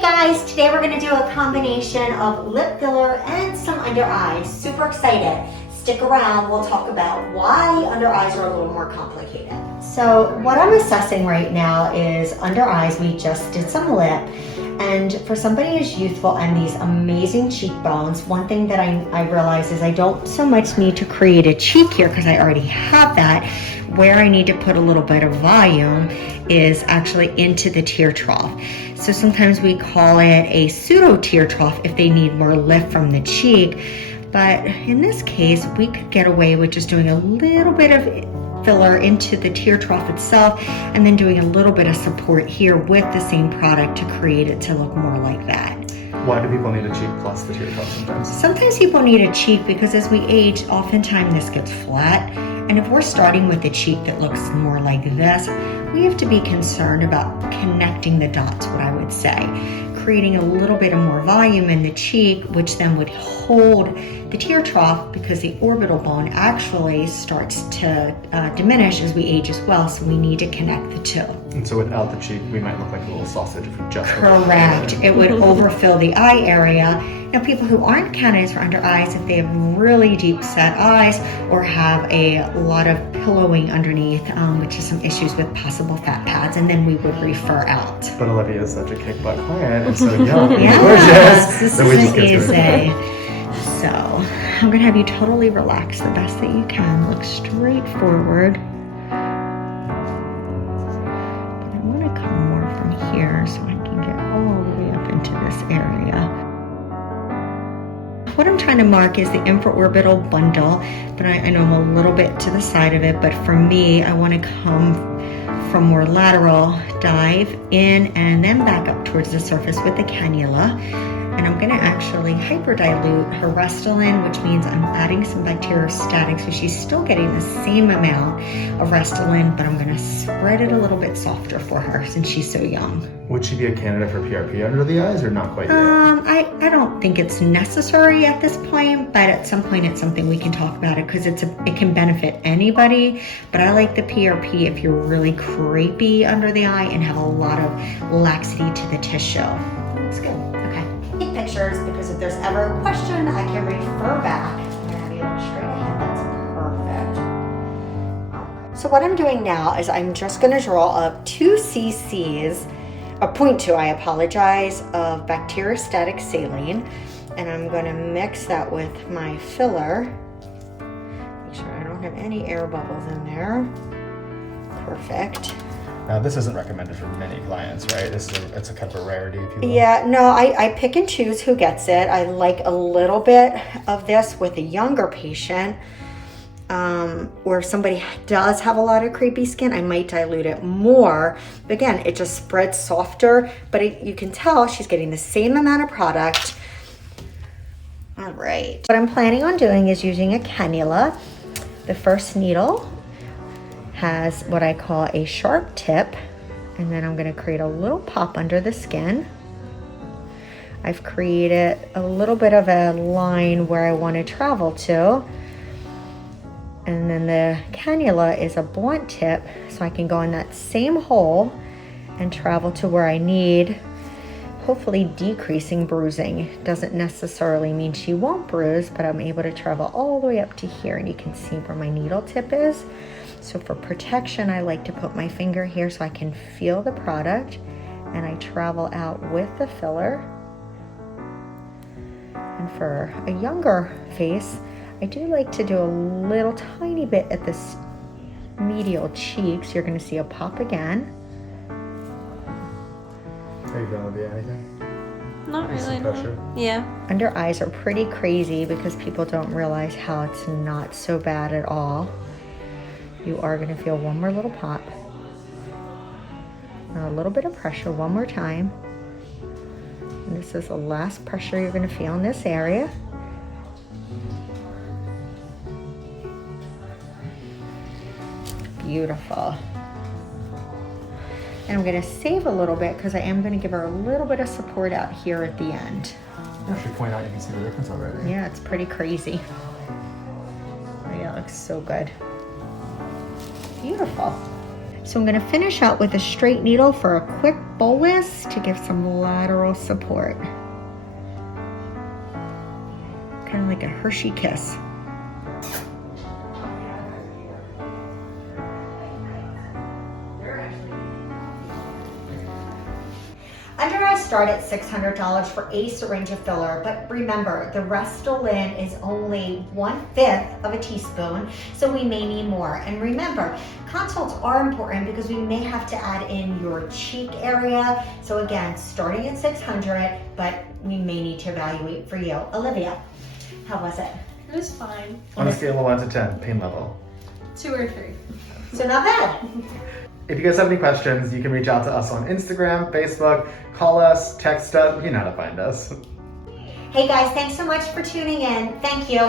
Hey guys, today we're going to do a combination of lip filler and some under eyes. Super excited. Stick around, we'll talk about why under eyes are a little more complicated. So what I'm assessing right now is under eyes. We just did some lip, and for somebody as youthful and these amazing cheekbones, one thing that I realize is I don't so much need to create a cheek here because I already have that. Where I need to put a little bit of volume is actually into the tear trough. So sometimes we call it a pseudo tear trough if they need more lift from the cheek. But in this case, we could get away with just doing a little bit of filler into the tear trough itself and then doing a little bit of support here with the same product to create it to look more like that. Why do people need a cheek plus the tear trough sometimes? Sometimes people need a cheek because as we age, oftentimes this gets flat. And if we're starting with a cheek that looks more like this, we have to be concerned about connecting the dots, what I would say. Creating a little bit of more volume in the cheek, which then would hold the tear trough because the orbital bone actually starts to diminish as we age as well, so we need to connect the two. And so without the cheek, we might look like a little sausage if we just... Correct. It would overfill the eye area. Now, people who aren't candidates for under eyes, if they have really deep set eyes or have a lot of pillowing underneath, which is some issues with possible fat pads, and then we would refer out. But Olivia is such a kick butt client and so young and Yes, gorgeous. this So we just is get to easy. So I'm going to have you totally relax the best that you can. Look straight forward. But I want to come more from here so I can get all the way up into this area. What I'm trying to mark is the infraorbital bundle, but I know I'm a little bit to the side of it, but for me, I want to come from more lateral, dive in, and then back up towards the surface with the cannula. And I'm going to actually hyperdilute her Restylane, which means I'm adding some bacteriostatic, so she's still getting the same amount of Restylane, but I'm going to spread it a little bit softer for her since she's so young. Would she be a candidate for PRP under the eyes or not quite yet? I don't think it's necessary at this point, but at some point it's something we can talk about it because it can benefit anybody. But I like the PRP if you're really crepey under the eye and have a lot of laxity to the tissue. That's good. Okay. Take pictures because if there's ever a question, I can refer back. I'm gonna have you look straight ahead. That's perfect. All right. So what I'm doing now is I'm just going to draw up 2 cc's. A 0.2, I apologize, of bacteriostatic saline, and I'm going to mix that with my filler. Make sure I don't have any air bubbles in there. Perfect. Now this isn't recommended for many clients, right? It's a kind of a rarity, if you will. Yeah, no, I pick and choose who gets it. I like a little bit of this with a younger patient. Or if somebody does have a lot of crepey skin, I might dilute it more. But again, it just spreads softer, but you can tell she's getting the same amount of product. All right. What I'm planning on doing is using a cannula. The first needle has what I call a sharp tip, and then I'm going to create a little pop under the skin. I've created a little bit of a line where I want to travel to. And then the cannula is a blunt tip, so I can go in that same hole and travel to where I need, hopefully decreasing bruising. Doesn't necessarily mean she won't bruise, but I'm able to travel all the way up to here, and you can see where my needle tip is. So for protection, I like to put my finger here so I can feel the product, and I travel out with the filler. And for a younger face, I do like to do a little tiny bit at this medial cheek, so you're going to see a pop again. Are you going to be anything? Not really. Pressure? Yeah. Under eyes are pretty crazy because people don't realize how it's not so bad at all. You are going to feel one more little pop. Now a little bit of pressure one more time. And this is the last pressure you're going to feel in this area. Beautiful. And I'm going to save a little bit because I am going to give her a little bit of support out here at the end. I should point out you can see the difference already. Yeah, it's pretty crazy. Oh, yeah, it looks so good. Beautiful. So I'm gonna finish out with a straight needle for a quick bolus to give some lateral support. Kind of like a Hershey kiss. Under I start at $600 for a syringe of filler, but remember, the Restylane is only 1/5 of a teaspoon, so we may need more. And remember, consults are important because we may have to add in your cheek area. So again, starting at 600, but we may need to evaluate for you. Olivia, how was it? It was fine. On a scale of 1 to 10, pain level. 2 or 3. So not bad. If you guys have any questions, you can reach out to us on Instagram, Facebook, call us, text us, you know how to find us. Hey guys, thanks so much for tuning in. Thank you.